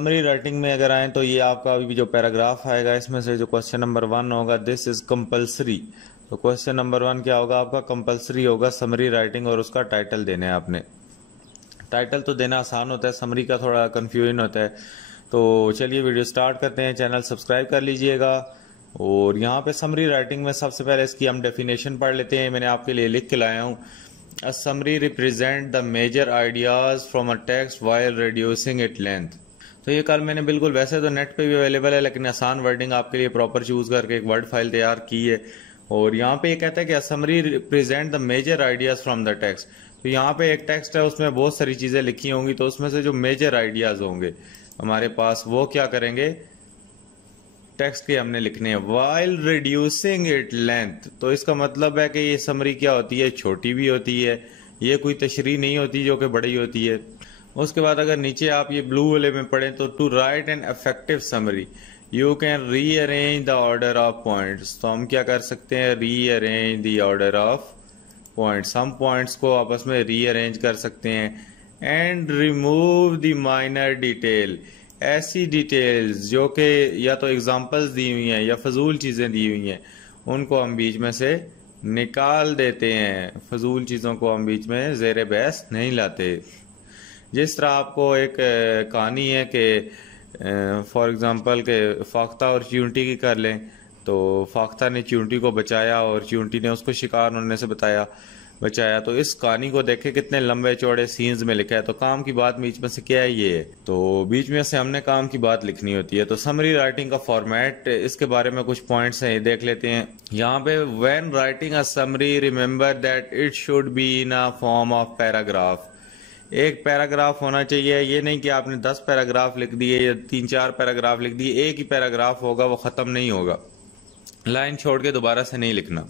Summary writing में अगर आए तो ये आपका अभी जो पैराग्राफ आएगा इसमें से जो क्वेश्चन नंबर 1 होगा, दिस इज कंपलसरी। तो क्वेश्चन नंबर 1 क्या होगा आपका? कंपलसरी होगा समरी राइटिंग, और उसका टाइटल देना है आपने। टाइटल तो देना आसान होता है, समरी का थोड़ा कंफ्यूजन होता है। तो चलिए वीडियो स्टार्ट करते हैं। चैनल सब्सक्राइब कर लीजिएगा। और यहाँ पे समरी राइटिंग में सबसे पहले इसकी हम डेफिनेशन पढ़ लेते हैं। मैंने आपके लिए लिख के लाया हूँ। A summary represent the major ideas from a text while reducing it length. तो ये कल मैंने बिल्कुल वैसे तो नेट पे भी अवेलेबल है, लेकिन आसान वर्डिंग आपके लिए प्रॉपर चूज करके एक वर्ड फाइल तैयार की है। और यहाँ पे ये कहता है कि summary represent the major ideas from the text. तो यहाँ पे एक टेक्स्ट है, उसमें बहुत सारी चीजें लिखी होंगी, तो उसमें से जो मेजर आइडियाज होंगे हमारे पास वो क्या करेंगे, टेक्स्ट के हमने लिखने हैं। वाइल रिड्यूसिंग इट लेंथ, तो इसका मतलब है कि ये समरी क्या होती है, छोटी भी होती है, ये कोई तशरीह नहीं होती जो कि बड़ी होती है। उसके बाद अगर नीचे आप ये ब्लू वाले में पढ़ें तो to write an effective summary you can rearrange the order of points. तो हम क्या कर सकते हैं, rearrange the order of points. हम पॉइंट्स को आपस में रीअरेंज कर सकते हैं। And remove the minor detail, ऐसी डिटेल्स जो कि या तो एग्जांपल्स दी हुई हैं या फजूल चीजें दी हुई हैं, उनको हम बीच में से निकाल देते हैं। फजूल चीजों को हम बीच में जेर बहस नहीं लाते। जिस तरह आपको एक कहानी है कि फॉर एग्जांपल के फाख्ता और चींटी की कर लें, तो फाख्ता ने चींटी को बचाया और चींटी ने उसको शिकार होने से बचाया। तो इस कहानी को देखे कितने लंबे चौड़े सीन्स में लिखा है। तो काम की बात बीच में से क्या है, ये है। तो बीच में से हमने काम की बात लिखनी होती है। तो समरी राइटिंग का फॉर्मेट, इसके बारे में कुछ पॉइंट्स हैं, देख लेते हैं। यहाँ पे when writing a summary remember that it should be in a form of paragraph. एक पैराग्राफ होना चाहिए, ये नहीं कि आपने 10 पैराग्राफ लिख दिए या 3-4 पैराग्राफ लिख दिए। एक ही पैराग्राफ होगा, वो खत्म नहीं होगा, लाइन छोड़ के दोबारा से नहीं लिखना।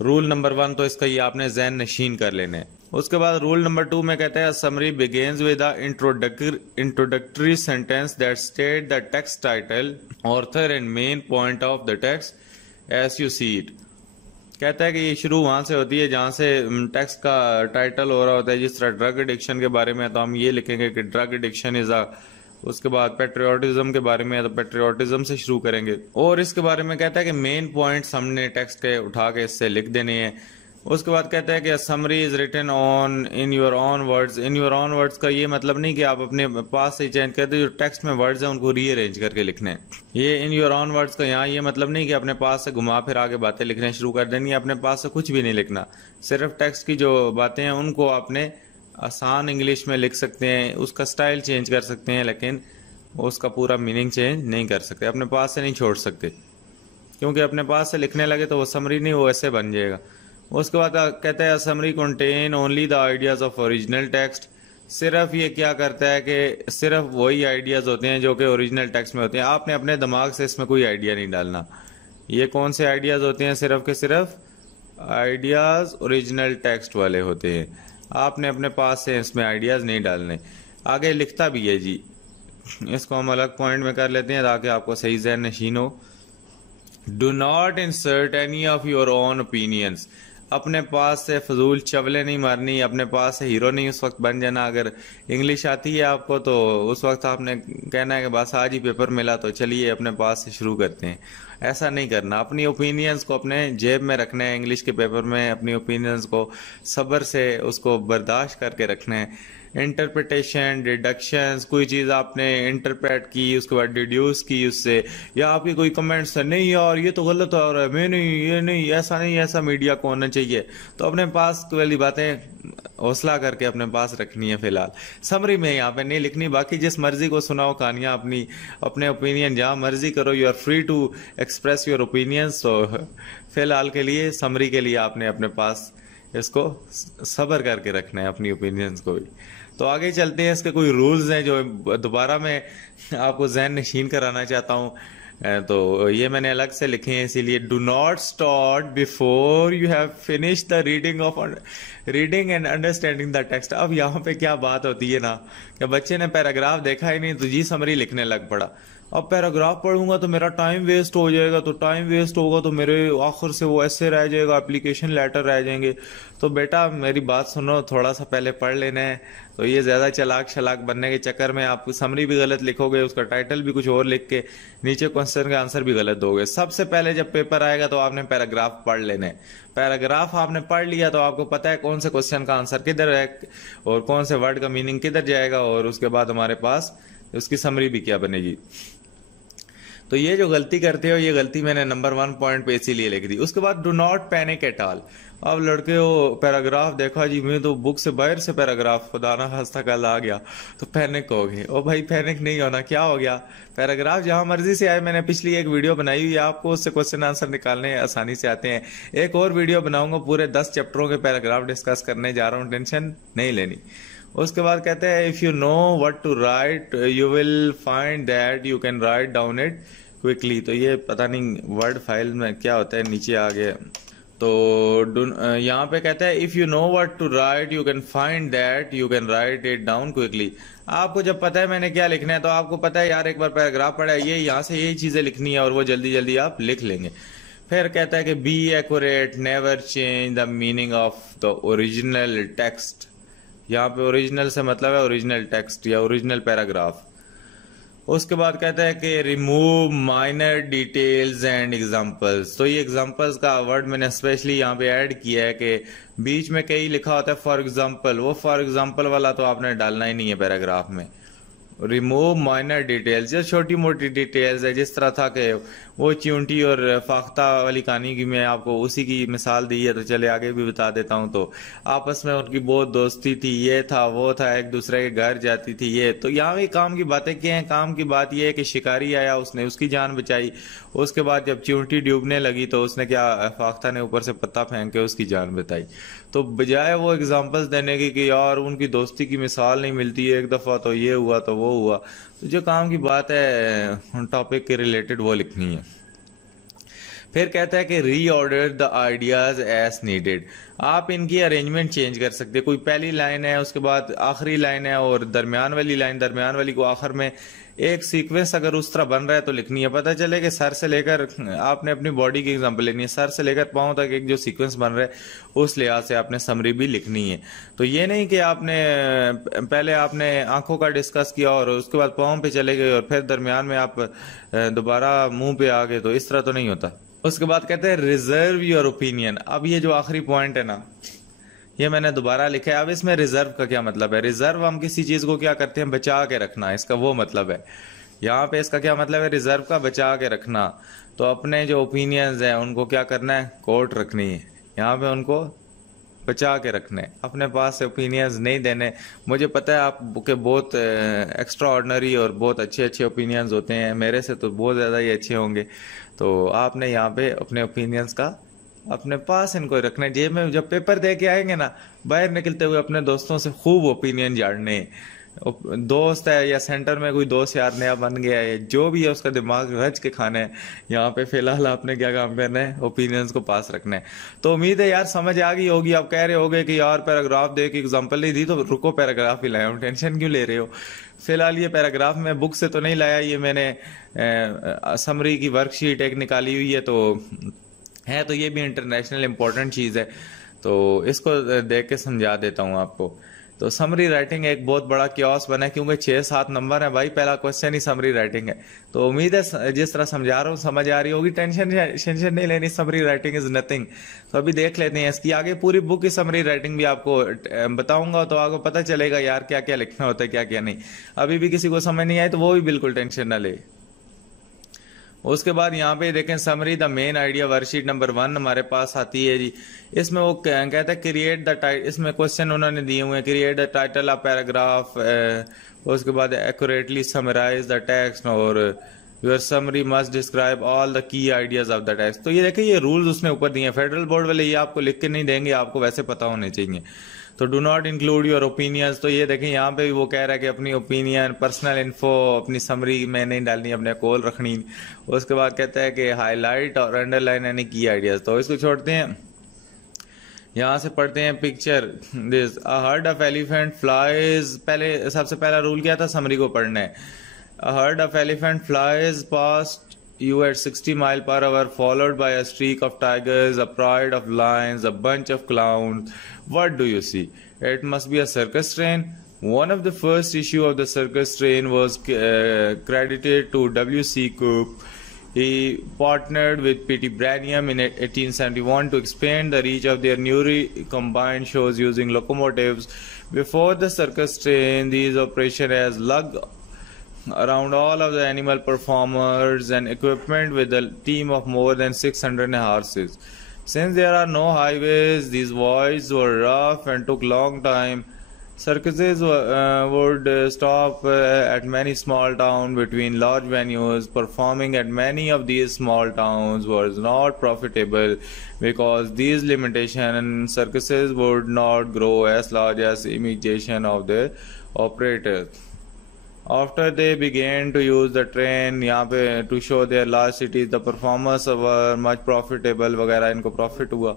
रूल नंबर 1 तो इसका ये आपने ज़हन नशीन कर लेना है। उसके बाद रूल नंबर 2 में कहता है summary begins with a introductory sentence that state the text title, author and main point of the text as you see it. कहता है कि ये शुरू वहां से होती है जहां से टेक्स्ट का टाइटल हो रहा होता है। जिस तरह ड्रग एडिक्शन के बारे में है तो हम ये लिखेंगे कि ड्रग एडिक्शन इज अ। उसके बाद पेट्रियोटिज्म के बारे में है तो पेट्रियोटिज्म से शुरू करेंगे। और इसके बारे में कहता है कि मेन पॉइंट्स हमने टेक्स्ट के उठा के इससे लिख देने हैं। उसके बाद कहता है कि summary is written on in your own words. In your own words का ये मतलब नहीं कि आप अपने पास से चेंज करते, जो टेक्स्ट में वर्ड्स हैं उनको रीअरेंज करके लिखने हैं। ये इन योर ऑन वर्ड्स का यहाँ ये मतलब नहीं कि अपने पास से घुमा फिर आगे बातें लिखने शुरू कर देनी। अपने पास से कुछ भी नहीं लिखना, सिर्फ टेक्स्ट की जो बातें हैं उनको आपने आसान इंग्लिश में लिख सकते हैं, उसका स्टाइल चेंज कर सकते हैं, लेकिन उसका पूरा मीनिंग चेंज नहीं कर सकते, अपने पास से नहीं छोड़ सकते। क्योंकि अपने पास से लिखने लगे तो वो समरी नहीं, वो ऐसे बन जाएगा। उसके बाद कहता है summary contain only the ideas of original text. सिर्फ ये क्या करता है कि सिर्फ वही आइडियाज होते हैं जो कि ओरिजिनल टेक्स्ट में होते हैं। आपने अपने दिमाग से इसमें कोई आइडिया नहीं डालना। ये कौन से आइडियाज होते हैं, सिर्फ के सिर्फ आइडियाज ओरिजिनल टेक्स्ट वाले होते हैं। आपने अपने पास से इसमें आइडियाज नहीं डालने। आगे लिखता भी है जी, इसको हम अलग पॉइंट में कर लेते हैं ताकि आपको सही ज़हन नशीन हो। Do not insert any of your own opinions. अपने पास से फजूल चवले नहीं मारनी, अपने पास से हीरो नहीं उस वक्त बन जाना। अगर इंग्लिश आती है आपको तो उस वक्त आपने कहना है कि बस आज ही पेपर मिला तो चलिए अपने पास से शुरू करते हैं। ऐसा नहीं करना। अपनी ओपिनियंस को अपने जेब में रखना है। इंग्लिश के पेपर में अपनी ओपिनियंस को सब्र से उसको बर्दाश्त करके रखना है। इंटरप्रिटेशन, डिडक्शंस, कोई चीज़ आपने इंटरप्रेट की उसके बाद डिड्यूस की उससे, या आपकी कोई कमेंट्स है नहीं यार ये तो गलत हो रहा है, मैं नहीं, ये नहीं, ऐसा नहीं, ऐसा मीडिया को होना चाहिए। तो अपने पास वाली बातें हौसला करके अपने पास रखनी है। फिलहाल समरी में यहाँ पे नहीं लिखनी। बाकी जिस मर्जी को सुनाओ कहानियाँ, अपने ओपिनियन जहाँ मर्जी करो, you are free to express your opinions. तो फिलहाल के लिए समरी के लिए आपने अपने पास इसको सब्र करके रखना है, अपनी ओपिनियंस को भी। तो आगे चलते हैं। इसके कोई रूल्स हैं जो दोबारा मैं आपको ज़हन नशीन कराना चाहता हूँ। तो ये मैंने अलग से लिखे हैं, इसीलिए do not start before you have finish the reading and understanding the text. अब यहाँ पे क्या बात होती है ना कि बच्चे ने पैराग्राफ देखा ही नहीं तो जी समरी लिखने लग पड़ा। अब पैराग्राफ पढ़ूंगा तो मेरा टाइम वेस्ट हो जाएगा, तो टाइम वेस्ट होगा तो मेरे आखिर से वो ऐसे रह जाएगा, एप्लीकेशन लेटर रह जाएंगे। तो बेटा मेरी बात सुनो, थोड़ा सा पहले पढ़ लेना है। तो ये ज्यादा चलाक बनने के चक्कर में आप समरी भी गलत लिखोगे, उसका टाइटल भी कुछ और लिख के नीचे क्वेश्चन का आंसर भी गलत दोगे। सबसे पहले जब पेपर आएगा तो आपने पैराग्राफ पढ़ लेने। पैराग्राफ आपने पढ़ लिया तो आपको पता है कौन से क्वेश्चन का आंसर किधर है और कौन से वर्ड का मीनिंग किधर जाएगा, और उसके बाद हमारे पास उसकी समरी भी क्या बनेगी। तो ये जो गलती करते हो, ये गलती मैंने नंबर 1 पॉइंट पे इसीलिए लिख दी। उसके बाद do not panic at all. अब लड़के हो पैराग्राफ देखा जी, मैं तो बुक से बाहर से पैराग्राफ खुदा ना खास्ता कल आ गया तो पैनिक हो गए। ओ भाई पैनिक नहीं होना, क्या हो गया, पैराग्राफ जहां मर्जी से आए। मैंने पिछली एक वीडियो बनाई हुई है, आपको उससे क्वेश्चन आंसर निकालने आसानी से आते हैं। एक और वीडियो बनाऊंगा, पूरे 10 चैप्टरों के पैराग्राफ डिस्कस करने जा रहा हूँ, टेंशन नहीं लेनी। उसके बाद कहते हैं if you know what to write you will find that you can write down it quickly. तो ये पता नहीं वर्ड फाइल में क्या होता है, नीचे आ गया। तो यहाँ पे कहता है if you know what to write you can find that you can write it down quickly. आपको जब पता है मैंने क्या लिखना है तो आपको पता है यार एक बार पैराग्राफ पढ़ा है, ये यहाँ से यही चीजें लिखनी है और वो जल्दी जल्दी आप लिख लेंगे। फिर कहता है कि be accurate, never change the meaning of the original text. यहाँ पे ओरिजिनल से मतलब है ओरिजिनल टेक्स्ट या ओरिजिनल पैराग्राफ। उसके बाद कहता है कि remove minor details and examples. तो ये एग्जांपल्स का वर्ड मैंने स्पेशली यहाँ पे ऐड किया है कि बीच में कहीं लिखा होता है फॉर एग्जांपल, वो फॉर एग्जांपल वाला तो आपने डालना ही नहीं है पैराग्राफ में। रिमूव माइनर डिटेल्स, जो छोटी मोटी डिटेल्स है, जिस तरह था कि वो च्यूंटी और फाख्ता वाली कहानी की मैं आपको उसी की मिसाल दी है, तो चले आगे भी बता देता हूँ। तो आपस में उनकी बहुत दोस्ती थी, ये था वो था, एक दूसरे के घर जाती थी ये। तो यहाँ भी काम की बातें क्या हैं, काम की बात यह है कि शिकारी आया, उसने उसकी जान बचाई। उसके बाद जब च्यूंटी डूबने लगी तो उसने क्या, फाख्ता ने ऊपर से पत्ता फेंक के उसकी जान बचाई। तो बजाय वो एग्जाम्पल्स देने की यार उनकी दोस्ती की मिसाल नहीं मिलती है, एक दफा तो ये हुआ तो वो हुआ, तो जो काम की बात है टॉपिक के रिलेटेड वो लिखनी है। फिर कहता है कि reorder the ideas as needed. आप इनकी अरेंजमेंट चेंज कर सकते हैं। कोई पहली लाइन है, उसके बाद आखिरी लाइन है और दरमियान वाली लाइन, दरमियान वाली को आखिर में, एक सीक्वेंस अगर उस तरह बन रहा है तो लिखनी है। पता चले कि सर से लेकर, आपने अपनी बॉडी की एग्जांपल लेनी है, सर से लेकर पांव तक एक जो सीक्वेंस बन रहा है उस लिहाज से आपने समरी भी लिखनी है। तो ये नहीं कि आपने पहले आपने आंखों का डिस्कस किया और उसके बाद पांव पे चले गए और फिर दरमियान में आप दोबारा मुंह पे आ गए, तो इस तरह तो नहीं होता। उसके बाद कहते हैं रिजर्व योर ओपिनियन। अब ये जो आखिरी पॉइंट है ना, ये मैंने दोबारा लिखा है। अब इसमें रिजर्व का क्या मतलब है? रिजर्व हम किसी चीज को क्या करते हैं, बचा के रखना, इसका वो मतलब है। यहाँ पे इसका क्या मतलब है, रिजर्व का बचा के रखना। तो अपने जो ओपिनियंस हैं उनको क्या करना है, कोर्ट रखनी है, यहाँ पे उनको बचा के रखने, अपने पास से ओपिनियंस नहीं देने। मुझे पता है आपके बहुत एक्स्ट्रा ऑर्डिनरी और बहुत अच्छे अच्छे ओपिनियंस होते हैं, मेरे से तो बहुत ज़्यादा ही अच्छे होंगे। तो आपने यहाँ पे अपने ओपिनियंस का अपने पास इनको रखना है। जेब में जब पेपर दे के आएंगे ना, बाहर निकलते हुए अपने दोस्तों से खूब ओपिनियन जानने। दोस्त है या सेंटर में कोई दोस्त यार नया बन गया है, जो भी है उसका दिमाग रच के खाना है। यहाँ पे फिलहाल आपने क्या काम करना है, ओपिनियंस को पास रखना है। तो उम्मीद है यार समझ आ गई होगी। आप कह रहे होगे कि यार पैराग्राफ दे के एग्जांपल नहीं दी, तो रुको पैराग्राफ ही लाया हूँ, टेंशन क्यों ले रहे हो। फिलहाल ये पैराग्राफ मैं बुक से तो नहीं लाया, ये मैंने समरी की वर्कशीट एक निकाली हुई है, तो ये भी इंटरनेशनल इंपॉर्टेंट चीज़ है, तो इसको देख के समझा देता हूँ आपको। तो समरी राइटिंग एक बहुत बड़ा क्योस बना है, क्योंकि 6-7 नंबर है भाई, पहला क्वेश्चन ही समरी राइटिंग है। तो उम्मीद है जिस तरह समझा रहा हूँ समझ आ रही होगी, टेंशन नहीं लेनी, समरी राइटिंग इज नथिंग। तो अभी देख लेते हैं इसकी आगे पूरी बुक की समरी राइटिंग भी आपको बताऊंगा, तो आपको पता चलेगा यार क्या क्या लिखना होता है क्या क्या नहीं। अभी भी किसी को समझ नहीं आए तो वो भी बिल्कुल टेंशन ना ले। उसके बाद यहाँ पे देखें summary the main idea, worksheet number 1 हमारे पास आती है जी। इसमें वो कहता है क्रिएट द टाइटल, इसमें क्वेश्चन उन्होंने दिए हुए हैं, create the title of paragraph, उसके बाद एक्यूरेटली समराइज द टेक्स्ट और your summary must describe all the key ideas of the text. तो ये देखिए ये रूल्स उसने ऊपर दिए हैं, फेडरल बोर्ड वाले ये आपको लिख के नहीं देंगे, आपको वैसे पता होने चाहिए। तो do not include your opinions. तो ये देखें यहाँ पे भी वो कह रहा है कि अपनी ओपिनियन, पर्सनल इन्फो अपनी समरी में नहीं डालनी, अपने कॉल रखनी। उसके बाद कहता है कि हाईलाइट और अंडरलाइन यानी की आइडियाज। तो इसको छोड़ते हैं, यहाँ से पढ़ते हैं picture. This a herd of elephant flies, पहले सबसे पहला रूल क्या था, समरी को पढ़ना है। A herd of elephant flies past you at 60 miles per hour, followed by a streak of tigers, a pride of lions, a bunch of clowns. What do you see? It must be a circus train. One of the first issue of the circus train was credited to W.C. Coop. He partnered with P.T. Braniam in 1871 to expand the reach of their newly combined shows using locomotives. Before the circus train, these operations has lugged around all of the animal performers and equipment with a team of more than 600 horses. Since there are no highways, these voyages were rough and took long time. Circuses would stop at many small towns between large venues. Performing at many of these small towns was not profitable because these limitations. Circuses would not grow as large as imitation of their operators. After they began to use the train यहाँ पे to show their large cities, the performers were much profitable वगैरह, इनको profit हुआ।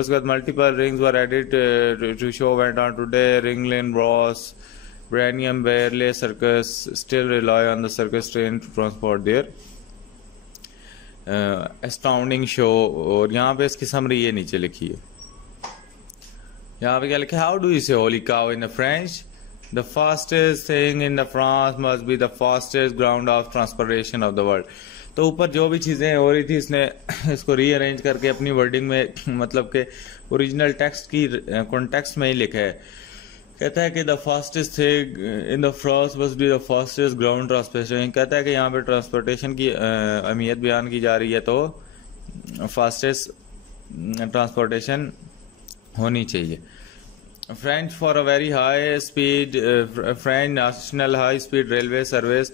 उसके बाद multiple rings were added to show went on today. Ringling Ross, Braniam, Bearley Circus still rely on the circus train to transport their astounding show। और यहाँ पे इसकी summary ये नीचे लिखी है, यहाँ पे क्या लिखा है, how do you say holy cow in the French? The fastest thing in the France must be the fastest ground of transportation of the world। तो ऊपर जो भी चीज़ें हो रही थी इसने इसको रीअरेंज करके अपनी वर्डिंग में मतलब के ओरिजिनल टेक्स्ट की कॉन्टेक्स्ट में ही लिखा है। कहता है कि the fastest thing in the France must be the fastest ground transportation. कहता है कि यहाँ पे ट्रांसपोर्टेशन की अहमियत बयान की जा रही है, तो फास्टेस्ट ट्रांसपोर्टेशन होनी चाहिए। French for a very high speed French National High Speed Railway Service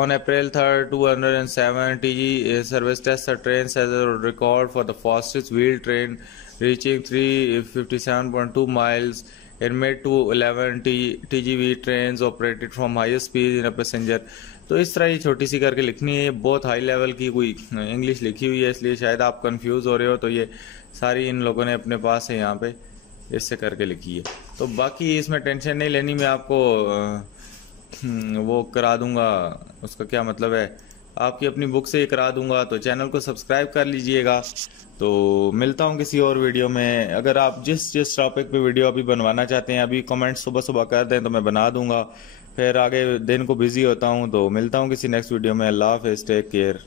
on April 3rd 2007 TG service test the train as a record for the fastest wheel train reaching 357.2 miles in mid to 11 TGV trains operated from highest speed in a passenger। तो इस तरह ये छोटी सी करके लिखनी है, ये बहुत हाई लेवल की कोई इंग्लिश लिखी हुई है, इसलिए शायद आप कंफ्यूज हो रहे हो। तो ये सारी इन लोगों ने अपने पास है यहाँ पे इससे करके लिखी है। तो बाकी इसमें टेंशन नहीं लेनी, मैं आपको वो करा दूंगा, उसका क्या मतलब है, आपकी अपनी बुक से ही करा दूंगा। तो चैनल को सब्सक्राइब कर लीजिएगा। तो मिलता हूँ किसी और वीडियो में। अगर आप जिस टॉपिक पे वीडियो अभी बनवाना चाहते हैं, अभी कमेंट सुबह सुबह कर दें तो मैं बना दूंगा। फिर आगे दिन को बिजी होता हूँ। तो मिलता हूँ किसी नेक्स्ट वीडियो में। अल्लाह हाफिज़, टेक केयर।